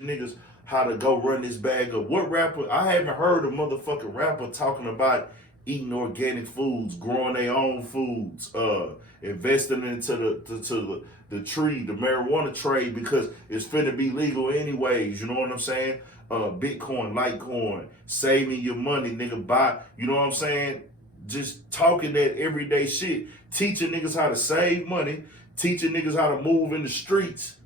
niggas how to go run this bag up. What rapper? I haven't heard a motherfucking rapper talking about eating organic foods, growing their own foods, investing into the tree, the marijuana trade because it's finna be legal anyways. You know what I'm saying? Bitcoin, Litecoin, saving your money, nigga. Buy. You know what I'm saying? Just talking that everyday shit, teaching niggas how to save money, teaching niggas how to move in the streets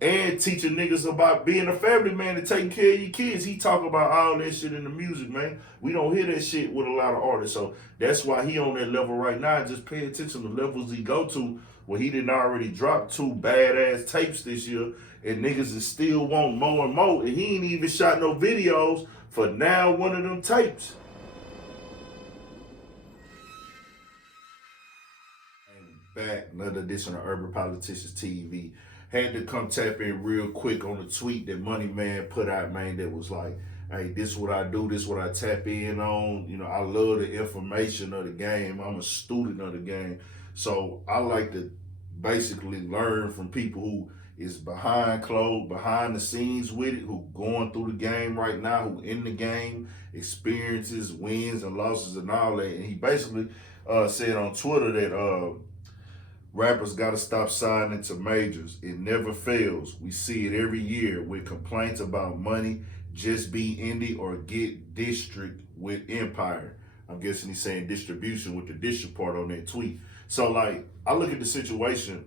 and teaching niggas about being a family man and taking care of your kids. He talk about all that shit in the music, man. We don't hear that shit with a lot of artists. So that's why he on that level right now. Just pay attention to the levels he go to where he didn't already drop 2 badass tapes this year and niggas is still want more and more. And he ain't even shot no videos for now one of them tapes. Back, another edition of Urban Politicians TV. Had to come tap in real quick on the tweet that Money Man put out, man, that was like, hey, this is what I do, this is what I tap in on. You know, I love the information of the game. I'm a student of the game. So I like to basically learn from people who is behind the scenes with it, who going through the game right now, who in the game, experiences, wins and losses and all that. And he basically said on Twitter that rappers got to stop signing to majors. It never fails. We see it every year with complaints about money. Just be Indy or get district with Empire. I'm guessing he's saying distribution with the district part on that tweet. So, like, I look at the situation.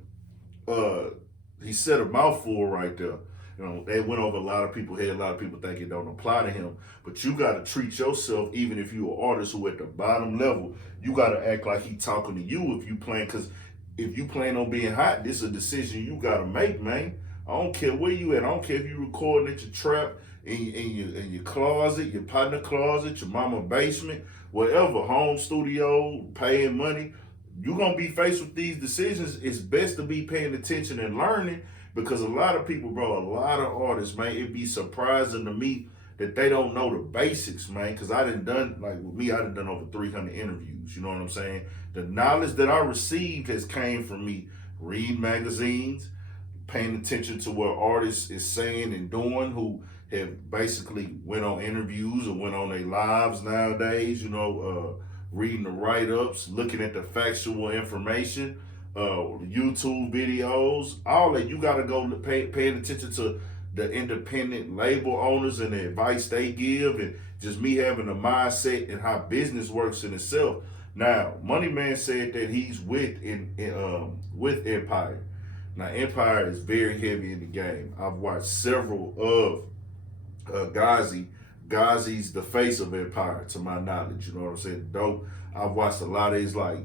He said a mouthful right there. You know, they went over a lot of people's head. A lot of people think it don't apply to him. But you got to treat yourself, even if you're an artist who at the bottom level, you got to act like he talking to you if you playing. Because if you plan on being hot, this is a decision you got to make, man. I don't care where you at. I don't care if you recording at your trap, in your closet, your partner closet, your mama basement, whatever, home studio, paying money. You're going to be faced with these decisions. It's best to be paying attention and learning because a lot of people, bro, a lot of artists, man, it'd be surprising to me that they don't know the basics, man, because I done, like with me, I done over 300 interviews, you know what I'm saying? The knowledge that I received has came from me reading magazines, paying attention to what artists is saying and doing who have basically went on interviews or went on their lives nowadays, you know, reading the write-ups, looking at the factual information, YouTube videos, all that. You got to go paying attention to the independent label owners and the advice they give, and just me having a mindset and how business works in itself. Now, Money Man said that he's with Empire. Now, Empire is very heavy in the game. I've watched several of Ghazi. Ghazi's the face of Empire, to my knowledge. You know what I'm saying? Dope. I've watched a lot of his, like,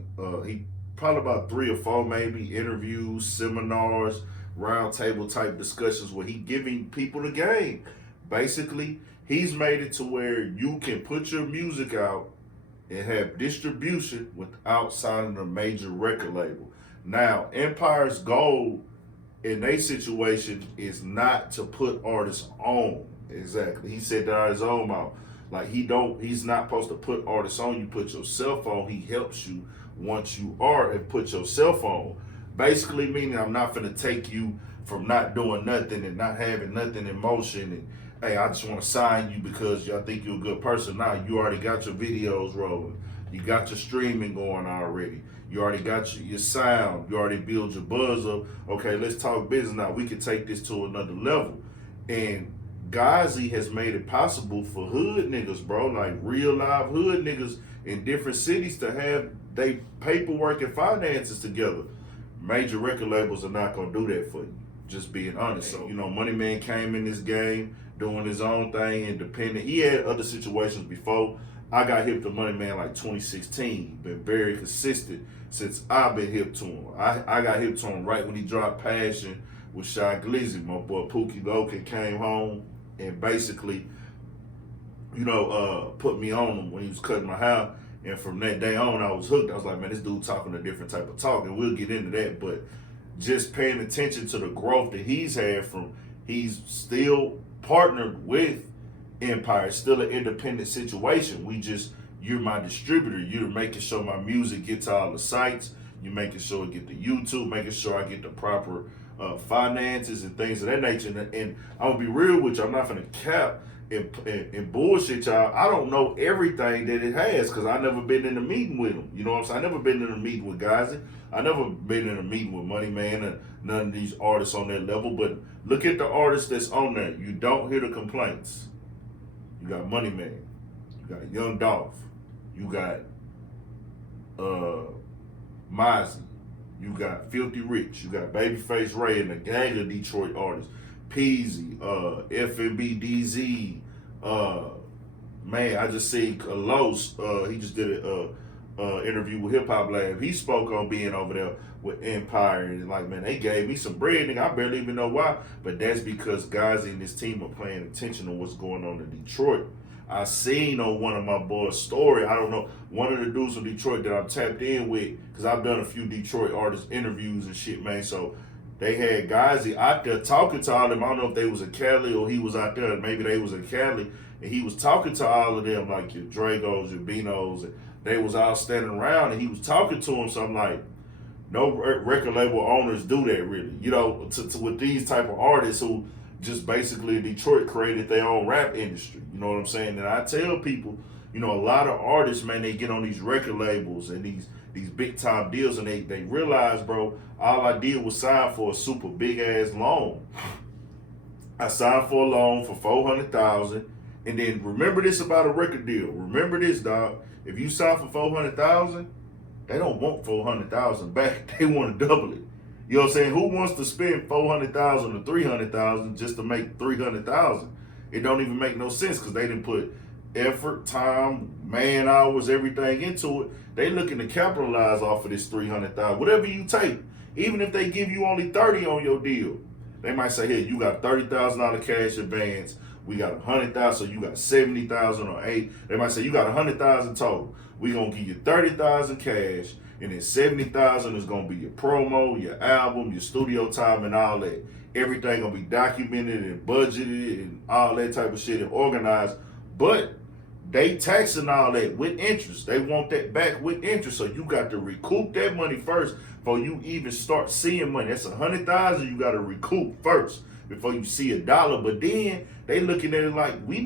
he probably about 3 or 4 maybe interviews, seminars, round table type discussions where he giving people the game. Basically, he's made it to where you can put your music out and have distribution without signing a major record label. Now, Empire's goal in their situation is not to put artists on. Exactly. He said that out of his own mouth. Like he's not supposed to put artists on. You put yourself on. He helps you once you are and put yourself on. Basically meaning I'm not gonna take you from not doing nothing and not having nothing in motion and hey, I just want to sign you because I think you're a good person. Now you already got your videos rolling. You got your streaming going already. You already got your sound. You already build your buzz up. Okay, let's talk business now. We can take this to another level. And Ghazi has made it possible for hood niggas, bro, like real live hood niggas in different cities to have they paperwork and finances together. Major record labels are not gonna do that for you. Just being honest. So, you know, Money Man came in this game doing his own thing, independent. He had other situations before. I got hip to Money Man like 2016. Been very consistent since I've been hip to him. I got hip to him right when he dropped Passion with Shy Glizzy. My boy Pookie Loken came home and basically, you know, put me on him when he was cutting my hair. And from that day on, I was hooked. I was like, man, this dude talking a different type of talk, and we'll get into that. But just paying attention to the growth that he's had from, he's still partnered with Empire. It's still an independent situation. You're my distributor. You're making sure my music gets to all the sites. You're making sure it get to YouTube, making sure I get the proper finances and things of that nature. And I'm gonna be real with you. I'm not gonna cap and bullshit y'all. I don't know everything that it has because I never been in a meeting with them. You know what I'm saying? I never been in a meeting with guys. I never been in a meeting with Money Man and none of these artists on that level. But look at the artists that's on there. You don't hear the complaints. You got Money Man. You got Young Dolph. You got Mozzie. You got Filthy Rich. You got Babyface Ray and a gang of Detroit artists. Peasy, FNB DZ. Man, I just seen Los. He just did an interview with Hip Hop Lab. He spoke on being over there with Empire and like, man, they gave me some bread, nigga. I barely even know why, but that's because guys in this team are paying attention to what's going on in Detroit. I seen on one of my boys' story, I don't know, one of the dudes from Detroit that I'm tapped in with, because I've done a few Detroit artist interviews and shit, man. So they had guys out there talking to all of them. I don't know if they was in Cali or he was out there. Maybe they was in Cali, and he was talking to all of them, like your Dragos, your Beanos, and they was all standing around, and he was talking to them. So I'm like, no record label owners do that really, you know, to with these type of artists who just basically Detroit created their own rap industry. You know what I'm saying? And I tell people, you know, a lot of artists, man, they get on these record labels and these big time deals, and they realize, bro, all I did was sign for a super big ass loan. I signed for a loan for $400,000, and then remember this about a record deal. Remember this, dog. If you sign for $400,000, they don't want $400,000 back. They want to double it. You know what I'm saying? Who wants to spend $400,000 or $300,000 just to make $300,000? It don't even make no sense because they didn't put effort, time, man hours, everything into it. They looking to capitalize off of this $300,000. Whatever you take, even if they give you only $30 on your deal, they might say, "Hey, you got $30,000 cash advance. We got $100,000, so you got $70,000 or $8." They might say you got $100,000 total. We gonna give you $30,000 cash, and then $70,000 is gonna be your promo, your album, your studio time, and all that. Everything gonna be documented and budgeted and all that type of shit and organized. But they taxing all that with interest. They want that back with interest. So you got to recoup that money first before you even start seeing money. That's $100,000 you got to recoup first before you see $1. But then they looking at it like we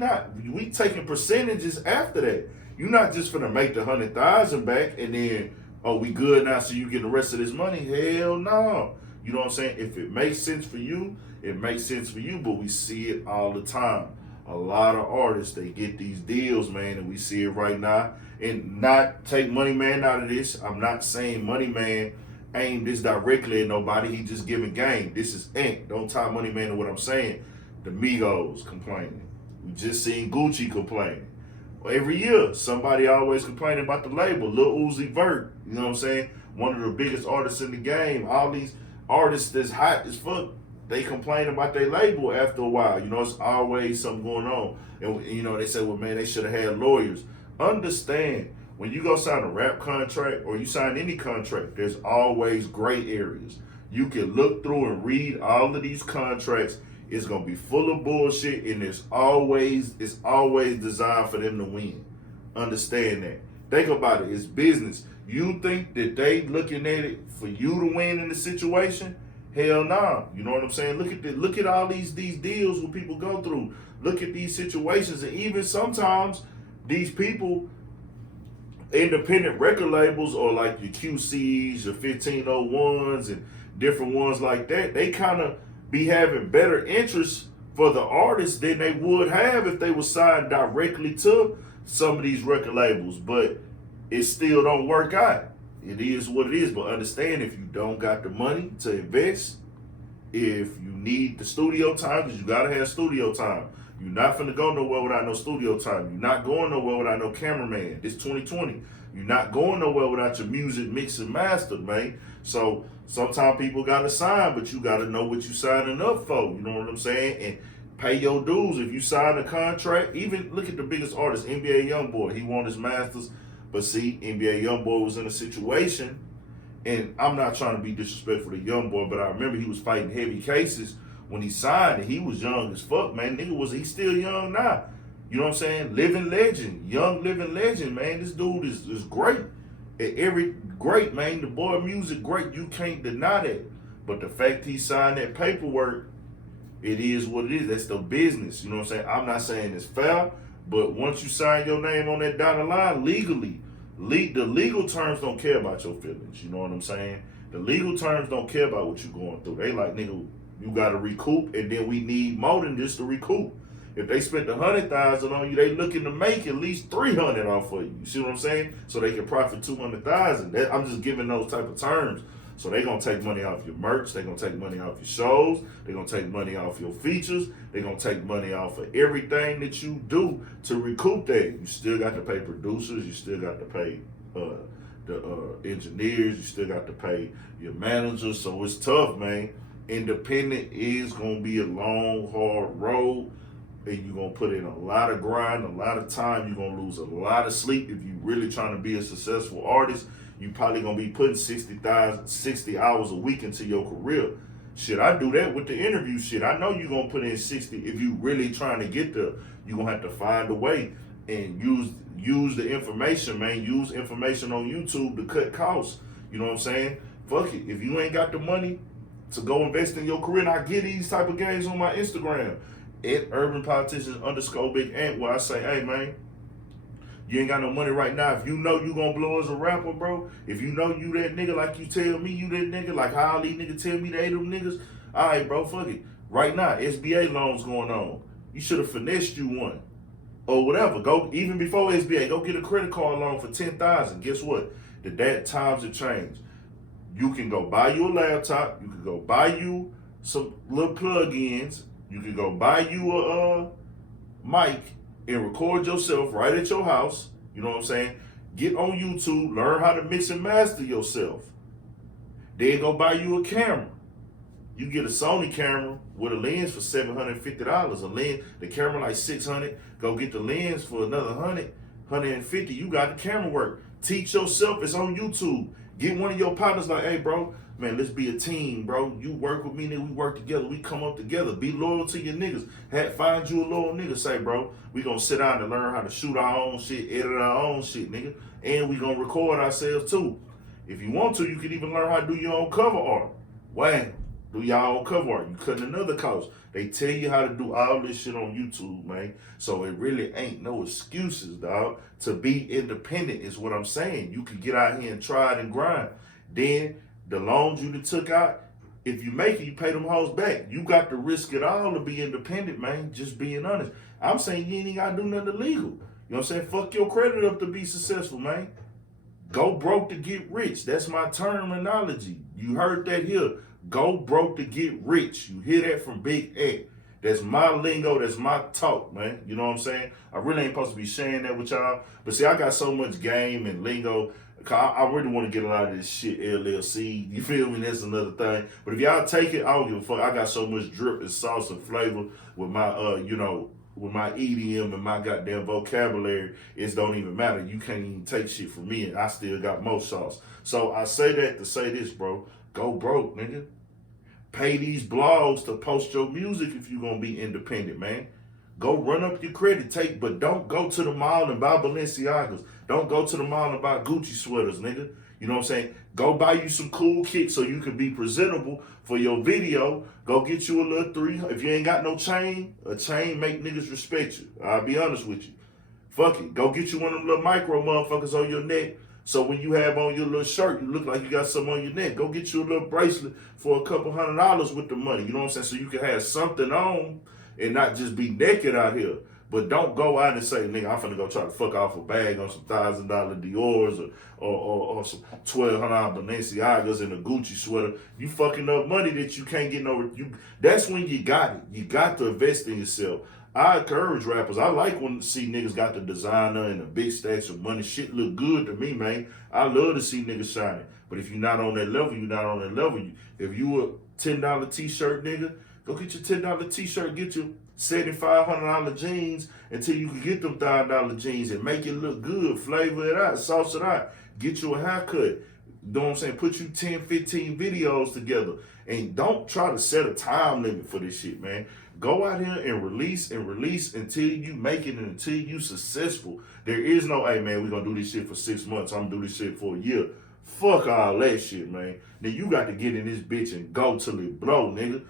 taking percentages after that. You're not just gonna make the $100,000 back and then, oh, we good now, so you get the rest of this money. Hell no. You know what I'm saying? If it makes sense for you, it makes sense for you, but we see it all the time. A lot of artists, they get these deals, man, and we see it right now. And not take Money Man out of this. I'm not saying Money Man aimed this directly at nobody. He just giving game. This is Ink. Don't tie Money Man to what I'm saying. The Migos complaining. We just seen Gucci complaining. Every year, somebody always complaining about the label. Lil Uzi Vert, you know what I'm saying? One of the biggest artists in the game. All these artists that's hot as fuck, they complain about their label after a while. You know, it's always something going on. And, you know, they say, well, man, they should have had lawyers. Understand, when you go sign a rap contract or you sign any contract, there's always gray areas. You can look through and read all of these contracts. It's gonna be full of bullshit, and it's always designed for them to win. Understand that. Think about it. It's business. You think that they looking at it for you to win in the situation? Hell no. Nah. You know what I'm saying? Look at all these deals what people go through. Look at these situations, and even sometimes these people, independent record labels or like your QCs, your 1501s, and different ones like that, they kind of be having better interest for the artists than they would have if they were signed directly to some of these record labels. But it still don't work out. It is what it is. But understand, if you don't got the money to invest, if you need the studio time, because you gotta have studio time. You're not finna go nowhere without no studio time. You're not going nowhere without no cameraman. This 2020. You're not going nowhere without your music mixed and mastered, man. So sometimes people gotta sign, but you gotta know what you signing up for. You know what I'm saying? And pay your dues. If you sign a contract, even look at the biggest artist, NBA Youngboy. He won his masters, but see, NBA Youngboy was in a situation, and I'm not trying to be disrespectful to Youngboy, but I remember he was fighting heavy cases when he signed, and he was young as fuck, man. He's still young now. You know what I'm saying? Living legend, young living legend, man. This dude is great. At every great, man. The boy music great. You can't deny that. But the fact he signed that paperwork, it is what it is. That's the business. You know what I'm saying? I'm not saying it's fair, but once you sign your name on that dotted line legally, the legal terms don't care about your feelings. You know what I'm saying? The legal terms don't care about what you're going through. They like, nigga, you got to recoup, and then we need more than this to recoup. If they spent $100,000 on you, they looking to make at least $300 off of you. You see what I'm saying? So they can profit $200,000. I'm just giving those type of terms. So they gonna take money off your merch. They gonna take money off your shows. They gonna take money off your features. They gonna take money off of everything that you do to recoup that. You still got to pay producers. You still got to pay the engineers. You still got to pay your managers. So it's tough, man. Independent is gonna be a long, hard road. And you're going to put in a lot of grind, a lot of time. You're going to lose a lot of sleep. If you're really trying to be a successful artist, you probably going to be putting 60 hours a week into your career. Shit, I do that with the interview shit. I know you're going to put in 60. If you really trying to get there, you're going to have to find a way and use the information, man. Use information on YouTube to cut costs. You know what I'm saying? Fuck it. If you ain't got the money to go invest in your career, and I get these type of games on my Instagram. At Urban Politicians _Big Ant, where I say, hey man, you ain't got no money right now. If you know you gonna blow as a rapper, bro, if you know you that nigga like you tell me you that nigga, like how all these niggas tell me they them niggas, all right, bro, fuck it. Right now, SBA loans going on. You should have finessed you one. Or whatever. Go, even before SBA, go get a credit card loan for $10,000. Guess what? Times have changed. You can go buy you a laptop. You can go buy you some little plug-ins. You can go buy you a mic and record yourself right at your house. You know what I'm saying? Get on YouTube, learn how to mix and master yourself. Then go buy you a camera. You get a Sony camera with a lens for $750. A lens, the camera like $600. Go get the lens for another $100, $150. You got the camera work. Teach yourself. It's on YouTube. Get one of your partners like, hey, bro, man, let's be a team, bro. You work with me, then we work together. We come up together. Be loyal to your niggas. Find you a loyal nigga. Say, bro, we gonna sit down and learn how to shoot our own shit, edit our own shit, nigga. And we gonna record ourselves too. If you want to, you can even learn how to do your own cover art. Wow. Do your own cover art. You cutting another cost. They tell you how to do all this shit on YouTube, man. So it really ain't no excuses, dog. To be independent is what I'm saying. You can get out here and try it and grind. Then the loans you took out, if you make it, you pay them hoes back. You got to risk it all to be independent, man. Just being honest. I'm saying you ain't got to do nothing illegal. You know what I'm saying? Fuck your credit up to be successful, man. Go broke to get rich. That's my terminology. You heard that here. Go broke to get rich. You hear that from Big Ed. That's my lingo. That's my talk, man. You know what I'm saying? I really ain't supposed to be sharing that with y'all. But see, I got so much game and lingo. I really want to get a lot of this shit LLC. You feel me? That's another thing. But if y'all take it, I don't give a fuck. I got so much drip and sauce and flavor with my, with my EDM and my goddamn vocabulary. It don't even matter. You can't even take shit from me, and I still got more sauce. So I say that to say this, bro. Go broke, nigga. Pay these blogs to post your music if you're going to be independent, man. Go run up your credit, but don't go to the mall and buy Balenciagas. Don't go to the mall and buy Gucci sweaters, nigga. You know what I'm saying? Go buy you some cool kicks so you can be presentable for your video. Go get you a little 300. If you ain't got no chain, a chain make niggas respect you. I'll be honest with you. Fuck it. Go get you one of them little micro motherfuckers on your neck. So when you have on your little shirt, you look like you got something on your neck. Go get you a little bracelet for a couple $100 with the money. You know what I'm saying? So you can have something on and not just be naked out here. But don't go out and say, nigga, I'm finna go try to fuck off a bag on some $1,000 Dior's or some $1,200 Balenciagas and a Gucci sweater. You fucking up money that you can't get no. That's when you got it. You got to invest in yourself. I encourage rappers. I like when see niggas got the designer and the big stacks of money. Shit look good to me, man. I love to see niggas shining. But if you're not on that level, you're not on that level. If you a $10 t-shirt nigga, go get your $10 t-shirt, get your $7,500 jeans until you can get them $1,000 jeans and make it look good, flavor it out, sauce it out, get you a haircut. You know what I'm saying? Put you 10, 15 videos together. And don't try to set a time limit for this shit, man. Go out here and release until you make it and until you successful. There is no, hey man, we're gonna do this shit for 6 months. I'm gonna do this shit for a year. Fuck all that shit, man. Then you got to get in this bitch and go till it blow, nigga.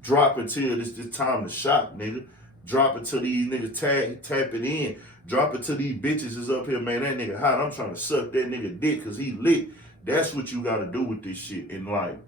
Drop it till it's time to shop, nigga. Drop it till these niggas tap it in. Drop it till these bitches is up here, man. That nigga hot. I'm trying to suck that nigga dick because he lit. That's what you got to do with this shit in life.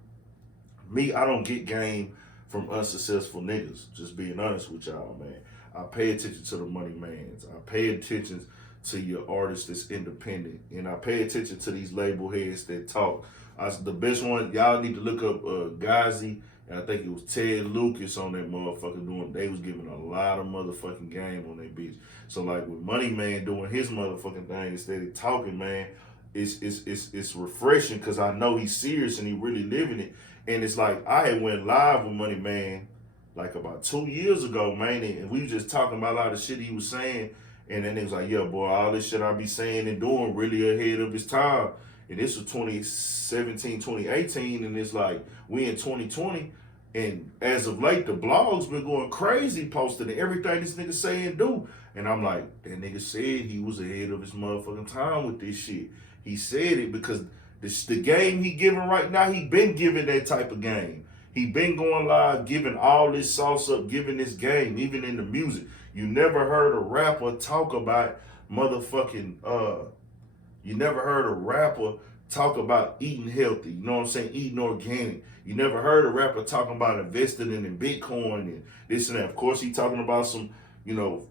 Me, I don't get game from unsuccessful niggas. Just being honest with y'all, man. I pay attention to the money mans. I pay attention to your artist that's independent. And I pay attention to these label heads that talk. The best one, y'all need to look up Gazi, and I think it was Ted Lucas on that motherfucker doing, they was giving a lot of motherfucking game on that bitch. So like with Money Man doing his motherfucking thing instead of talking, man, it's refreshing because I know he's serious and he really living it. And it's like I had went live with Money Man like about 2 years ago, man, and we was just talking about a lot of shit he was saying. And then it was like, yeah, boy, all this shit I be saying and doing really ahead of his time. And this was 2017, 2018, and it's like we in 2020. And as of late, the blogs been going crazy, posting everything this nigga say and do. And I'm like, that nigga said he was ahead of his motherfucking time with this shit. He said it because the game he giving right now, he been giving that type of game. He been going live, giving all this sauce up, giving this game, even in the music. You never heard a rapper talk about motherfucking, you never heard a rapper talk about eating healthy, you know what I'm saying, eating organic. You never heard a rapper talking about investing in Bitcoin and this and that. Of course, he talking about some, you know,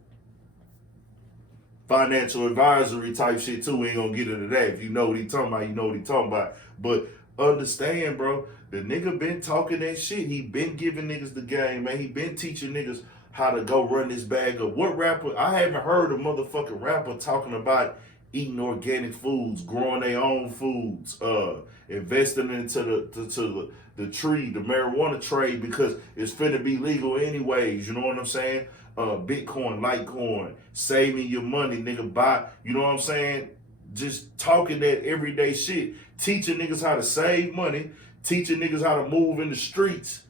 financial advisory type shit too. We ain't gonna get into that. If you know what he talking about, you know what he talking about. But understand, bro, the nigga been talking that shit. He been giving niggas the game, man. He been teaching niggas how to go run this bag up. What rapper? I haven't heard a motherfucking rapper talking about eating organic foods, growing their own foods, investing into the tree, the marijuana trade, because it's finna be legal anyways. You know what I'm saying? Bitcoin, Litecoin, saving your money, nigga. Buy. You know what I'm saying? Just talking that everyday shit, teaching niggas how to save money, teaching niggas how to move in the streets,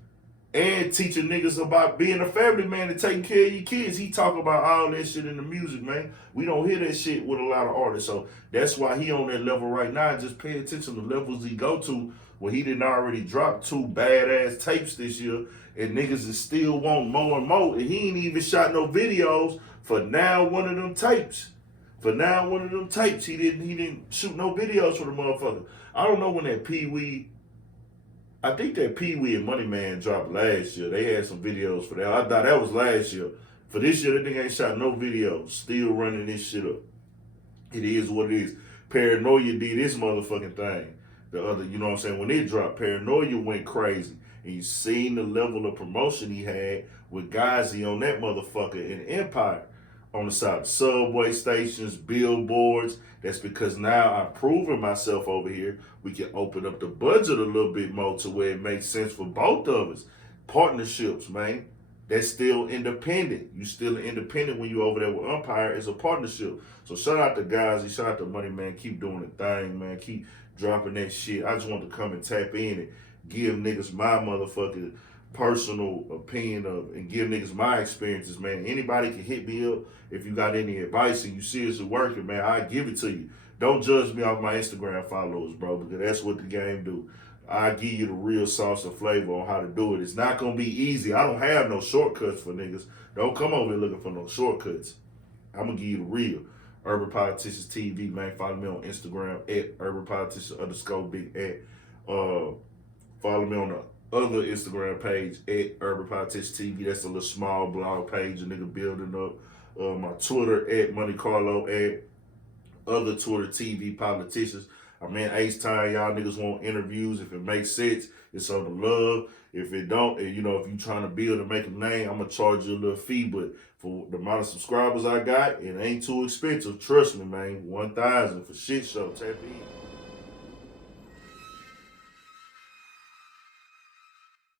and teaching niggas about being a family man and taking care of your kids. He talk about all that shit in the music, man. We don't hear that shit with a lot of artists. So that's why he on that level right now. Just pay attention to the levels he go to where he didn't already drop 2 badass tapes this year and niggas is still want more and more. And he ain't even shot no videos for now one of them tapes. He didn't shoot no videos for the motherfucker. I don't know when that Pee-wee, I think that Pee-wee and Money Man dropped last year. They had some videos for that. I thought that was last year. For this year, that nigga ain't shot no videos. Still running this shit up. It is what it is. Paranoia did this motherfucking thing. The other, you know what I'm saying? When it dropped, Paranoia went crazy. And you seen the level of promotion he had with Gazi on that motherfucker in Empire. On the side of subway stations, billboards. That's because now I've proven myself over here. We can open up the budget a little bit more to where it makes sense for both of us. Partnerships, man. That's still independent. You still independent when you over there with Empire. It's a partnership. So shout out to Gazi, shout out to Money Man. Keep doing the thing, man. Keep dropping that shit. I just want to come and tap in and give niggas my motherfucking personal opinion of and give niggas my experiences, man. Anybody can hit me up if you got any advice and you seriously working, man. I give it to you. Don't judge me off my Instagram followers, bro, because that's what the game do. I give you the real sauce and flavor on how to do it. It's not gonna be easy. I don't have no shortcuts for niggas. Don't come over here looking for no shortcuts. I'm gonna give you the real. Urban Politicians TV, man. Follow me on Instagram at urbanpolitician_big follow me on the other Instagram page at Urban Politicians TV. That's a little small blog page, a nigga building up. My Twitter at Money Carlo, at other Twitter TV politicians. I mean, H-Time, y'all niggas want interviews. If it makes sense, it's on the love. If it don't, and you know, if you trying to build and make a name, I'm gonna charge you a little fee. But for the amount of subscribers I got, it ain't too expensive. Trust me, man. 1,000 for shit show. Tap in.